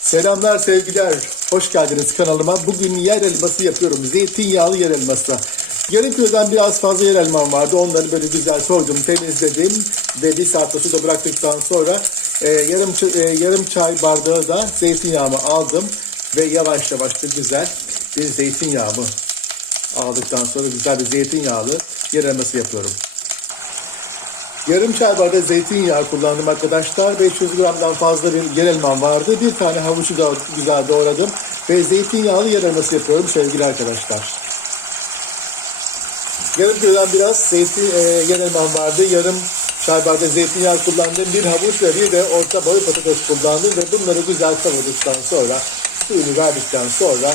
Selamlar sevgiler. Hoş geldiniz kanalıma. Bugün yer elması yapıyorum. Zeytinyağlı yer elması. Yarım kilodan biraz fazla yer elmam vardı. Onları böyle güzel soydum, temizledim ve bir saatte suda bıraktıktan sonra e, yarım e, yarım çay bardağı da zeytinyağımı aldım ve yavaş yavaş da güzel bir zeytinyağımı aldıktan sonra güzel bir zeytinyağlı yer elması yapıyorum. Yarım çay bardağı zeytinyağı kullandım arkadaşlar. 500 gramdan fazla bir yer elmam vardı. Bir tane havucu da güzel doğradım. Ve zeytinyağlı yer elması yapıyorum sevgili arkadaşlar. Yarım kilodan biraz zeytin e, yer elmam vardı. Yarım çay bardağı zeytinyağı kullandım. Bir havuç ve bir de orta boy patates kullandım. Ve bunları güzel kavurduktan sonra suyunu verdikten sonra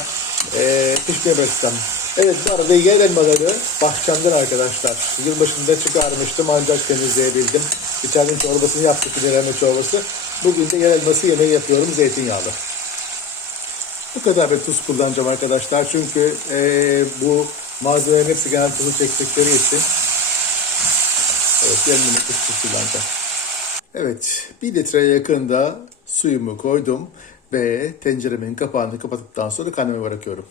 e, pişmeye bıraktım. Evet bu arada yer elmaları bahçemden arkadaşlar. Yılbaşında çıkarmıştım ancak temizleyebildim. İçerinin çorbasını yaptık elma çorbası. Bugün de yer elması yemeği yapıyorum zeytinyağlı. Bu kadar bir tuz kullanacağım arkadaşlar. Çünkü eee, bu malzemelerin hepsi genel tuzu çektikleri için. Evet yarım minik tuz kullanacağım. Evet bir litreye yakında suyumu koydum ve tenceremin kapağını kapattıktan sonra kaynamaya bırakıyorum.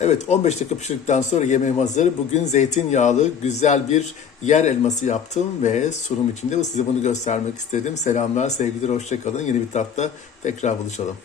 Evet 15 dakika pişirdikten sonra yemeğim hazır. Bugün zeytinyağlı güzel bir yer elması yaptım ve sunum içinde size bunu göstermek istedim. Selamlar, sevgiler, hoşçakalın. Yeni bir tatta tekrar buluşalım.